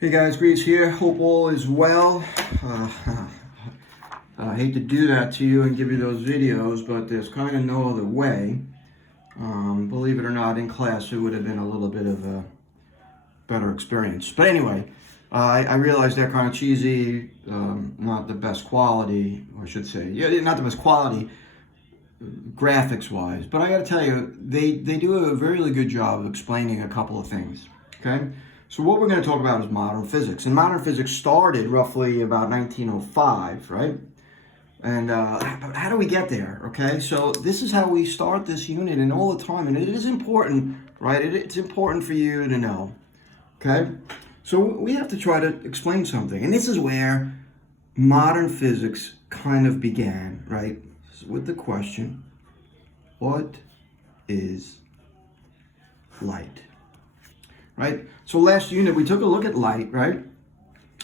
Hey guys, Greaves here. Hope all is well. I hate to do that to you and give you those videos, but there's kind of no other way. Believe it or not, in class it would have been a little bit of a better experience. But anyway, I realize they're kind of cheesy, not the best quality, or I should say, yeah, not the best quality graphics-wise. But I got to tell you, they do a really good job of explaining a couple of things. Okay. So what we're going to talk about is modern physics. And modern physics started roughly about 1905, right? And how do we get there, okay? So this is how we start this unit and all the time. And it is important, right? It's important for you to know, okay? So we have to try to explain something. And this is where modern physics kind of began, right? With the question, what is light? Right? So last unit, we took a look at light, right?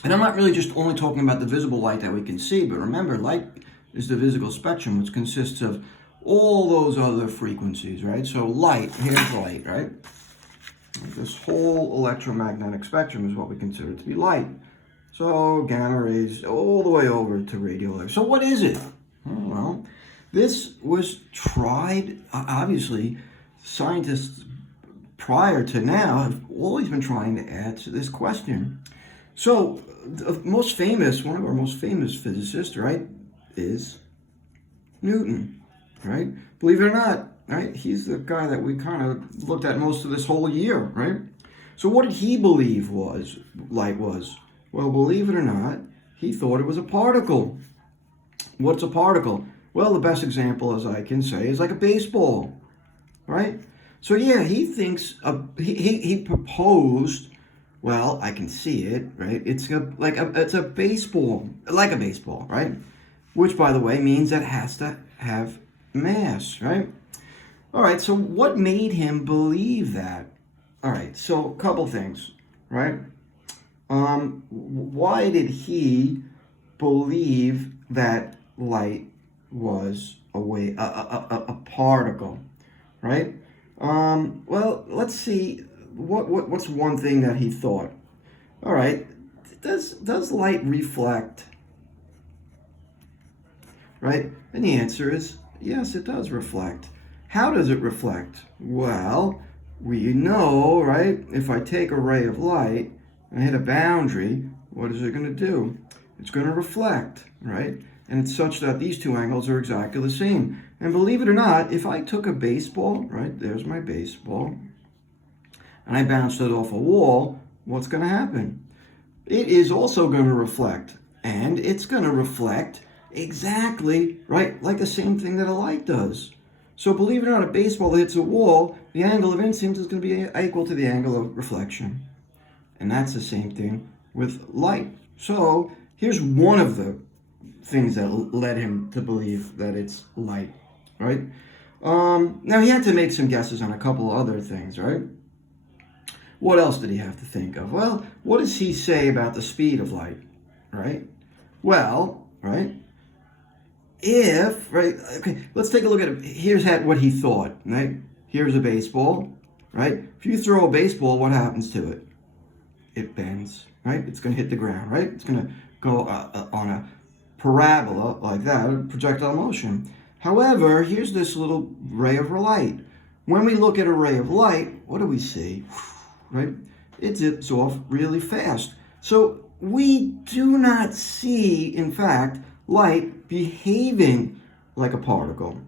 And I'm not really just only talking about the visible light that we can see, but remember, light is the visible spectrum, which consists of all those other frequencies, right? So light, here's light, right? This whole electromagnetic spectrum is what we consider to be light. So gamma rays all the way over to radio waves. So what is it? Well, this was tried, obviously, scientists prior to now have always been trying to answer this question. So one of our most famous physicists, right, is Newton, right? Believe it or not, right? He's the guy that we kind of looked at most of this whole year, right? So what did he believe light was? Well, believe it or not, he thought it was a particle. What's a particle? Well, the best example, as I can say, is like a baseball, right? So yeah, he thinks he proposed. Well, I can see it, right? It's a baseball, like a baseball, right? Which, by the way, means that it has to have mass, right? All right. So what made him believe that? All right. So a couple things, right? Why did he believe that light was a particle, right? Well, let's see. What's one thing that he thought? All right, does light reflect? Right? And the answer is yes, it does reflect. How does it reflect? Well, we know, right? If I take a ray of light and I hit a boundary, what is it going to do? It's going to reflect, right? And it's such that these two angles are exactly the same. And believe it or not, if I took a baseball, right, there's my baseball, and I bounced it off a wall, what's going to happen? It is also going to reflect. And it's going to reflect exactly, right, like the same thing that a light does. So believe it or not, a baseball that hits a wall, the angle of incidence is going to be equal to the angle of reflection. And that's the same thing with light. So here's one of the things that led him to believe that it's light, right? Now he had to make some guesses on a couple other things, right? What else did he have to think of? Well, what does he say about the speed of light, right? Well, right? Okay, let's take a look at it. Here's what he thought, right? Here's a baseball, right? If you throw a baseball, what happens to it? It bends, right? It's going to hit the ground, right? It's going to go on a parabola like that, projectile motion. However, here's this little ray of light. When we look at a ray of light, what do we see? Right? It zips off really fast. So we do not see, in fact, light behaving like a particle.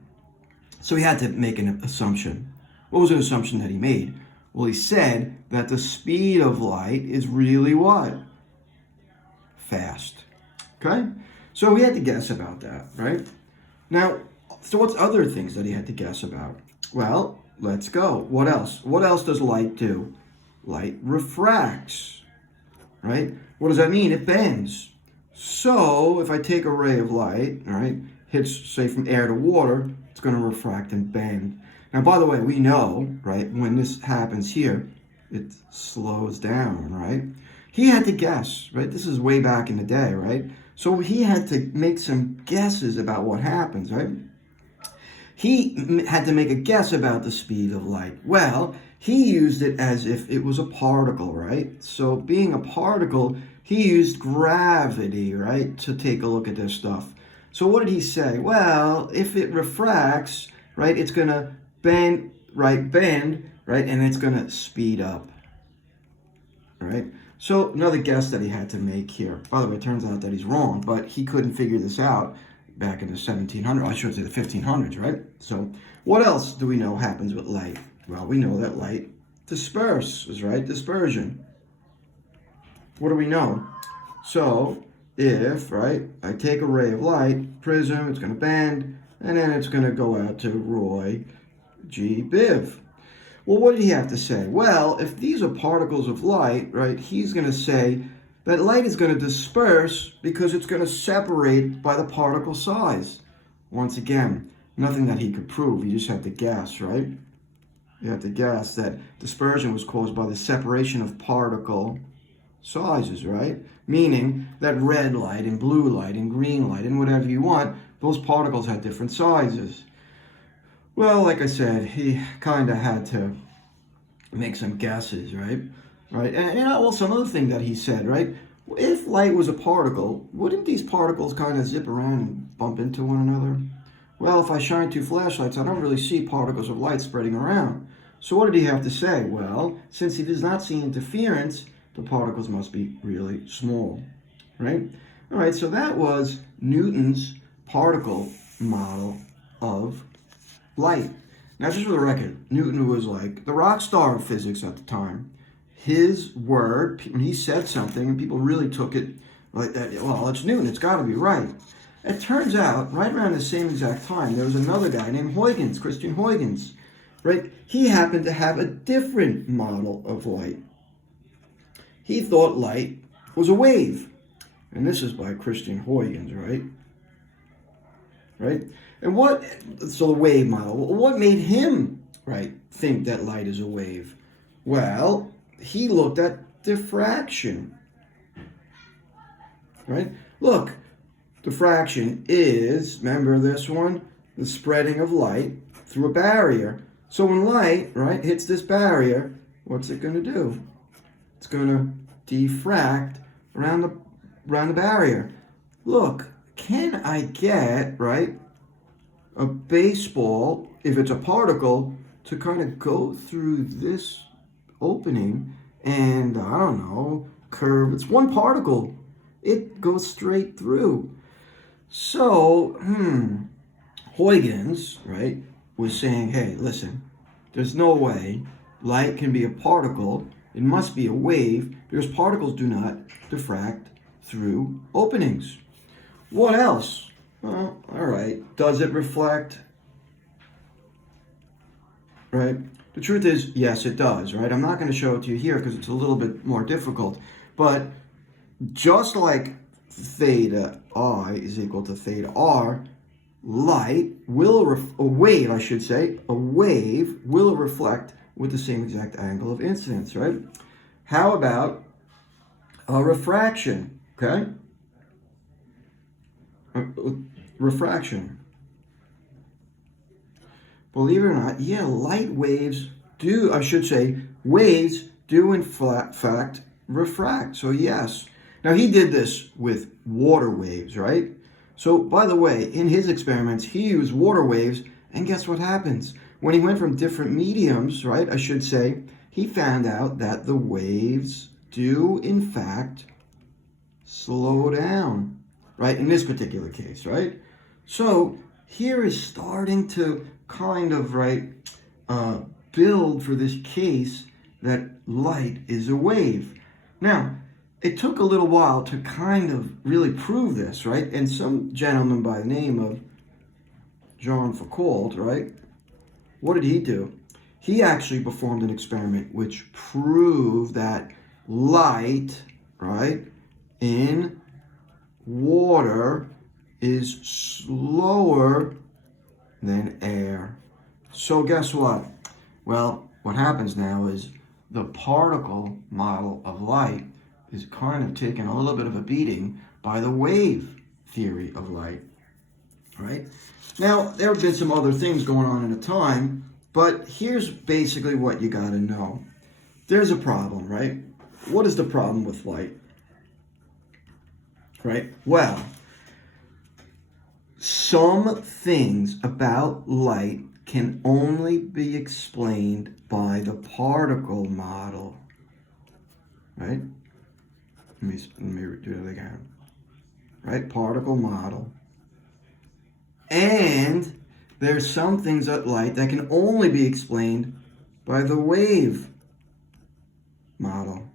So he had to make an assumption. What was an assumption that he made? Well, he said that the speed of light is really what? Fast. Okay? So we had to guess about that, right? Now, so what's other things that he had to guess about? Well, let's go. What else? What else does light do? Light refracts, right? What does that mean? It bends. So if I take a ray of light, all right, hits, say, from air to water, it's going to refract and bend. Now, by the way, we know, right, when this happens here, it slows down, right? He had to guess, right? This is way back in the day, right? So he had to make some guesses about what happens, right? He had to make a guess about the speed of light. Well, He used it as if it was a particle, right? So being a particle, he used gravity, right, to take a look at this stuff. So what did he say? Well, if it refracts, right, it's going to bend, right, and it's going to speed up, right? So another guess that he had to make here. By the way, it turns out that he's wrong, but he couldn't figure this out back in the 1700s, I should say the 1500s, right? So what else do we know happens with light? Well, we know that light disperses, right? Dispersion. What do we know? So if, right, I take a ray of light, prism, it's going to bend, and then it's going to go out to Roy G. Biv. Well, what did he have to say? Well, if these are particles of light, right, he's going to say that light is going to disperse because it's going to separate by the particle size. Once again, nothing that he could prove. You just have to guess, right? You have to guess that dispersion was caused by the separation of particle sizes, right? Meaning that red light and blue light and green light and whatever you want, those particles had different sizes. Well, like I said, he kind of had to make some guesses, right? Right? And also another thing that he said, right? If light was a particle, wouldn't these particles kind of zip around and bump into one another? Well, if I shine two flashlights, I don't really see particles of light spreading around. So what did he have to say? Well, since he does not see interference, the particles must be really small, right? All right, so that was Newton's particle model of light. Now, just for the record, Newton was like the rock star of physics at the time. His word, when he said something, and people really took it like that, well, it's Newton, it's got to be right. It turns out, right around the same exact time, there was another guy named Huygens, Christian Huygens, right? He happened to have a different model of light. He thought light was a wave. And this is by Christian Huygens, right? Right? And so the wave model, what made him, right, think that light is a wave? Well, he looked at diffraction, right? Look, diffraction is, remember this one, the spreading of light through a barrier. So when light, right, hits this barrier, what's it going to do? It's going to diffract around the barrier. Look, can I get, right, a baseball, if it's a particle, to kind of go through this opening and, I don't know, curve? It's one particle. It goes straight through. So, Huygens, right, was saying, hey, listen, there's no way light can be a particle. It must be a wave because particles do not diffract through openings. What else? Well, all right. Does it reflect? Right? The truth is, yes, it does, right? I'm not going to show it to you here because it's a little bit more difficult. But just like theta I is equal to theta R, light will, a wave will reflect with the same exact angle of incidence, right? How about a refraction, okay? Refraction. Believe it or not, yeah, waves do in fact refract. So yes. Now he did this with water waves, right? So by the way, in his experiments, he used water waves, and guess what happens? When he went from different mediums, right, he found out that the waves do in fact slow down, right, in this particular case, right? So here is starting to kind of, right, build for this case that light is a wave. Now, it took a little while to kind of really prove this, right? And some gentleman by the name of Jean Foucault, right? What did he do? He actually performed an experiment which proved that light, right, in water is slower than air. So guess what? Well, what happens now is the particle model of light is kind of taking a little bit of a beating by the wave theory of light, right? Now, there have been some other things going on in the time, But here's basically what you got to know. There's a problem, right? What is the problem with light? Right? Well, some things about light can only be explained by the particle model. Right? Let me do that again. Right? Particle model. And there's some things at light that can only be explained by the wave model.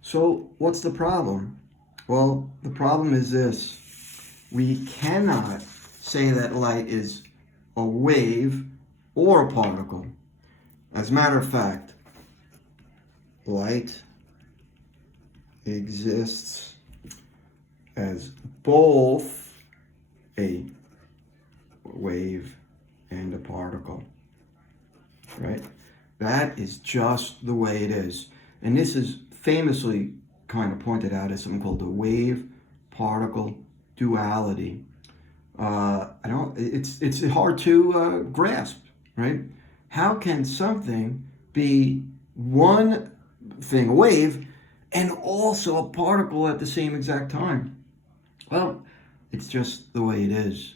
So what's the problem? Well, the problem is this. We cannot say that light is a wave or a particle. As a matter of fact, light exists as both a wave and a particle, right? That is just the way it is. And this is famously kind of pointed out as something called the wave-particle duality. It's hard to grasp, right? How can something be one thing, a wave, and also a particle at the same exact time? Well, it's just the way it is.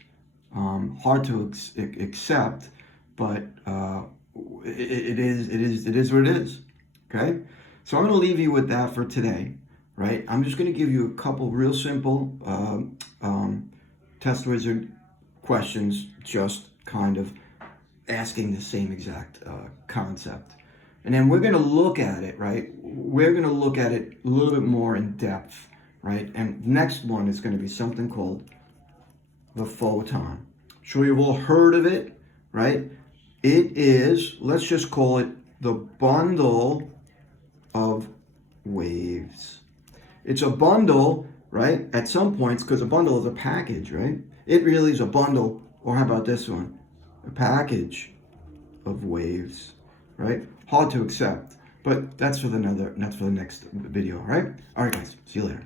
Hard to accept, but it is what it is. Okay, so I'm going to leave you with that for today. Right, I'm just going to give you a couple real simple test wizard questions, just kind of asking the same exact concept, and then we're going to look at it. Right, we're going to look at it a little bit more in depth. Right, and next one is going to be something called the photon. I'm sure you've all heard of it, right? It is, let's just call it the bundle of waves. It's a bundle, right? At some points, because a bundle is a package, right? It really is a bundle, or how about this one? A package of waves, right? Hard to accept, but that's for the next video, right? All right, guys, see you later.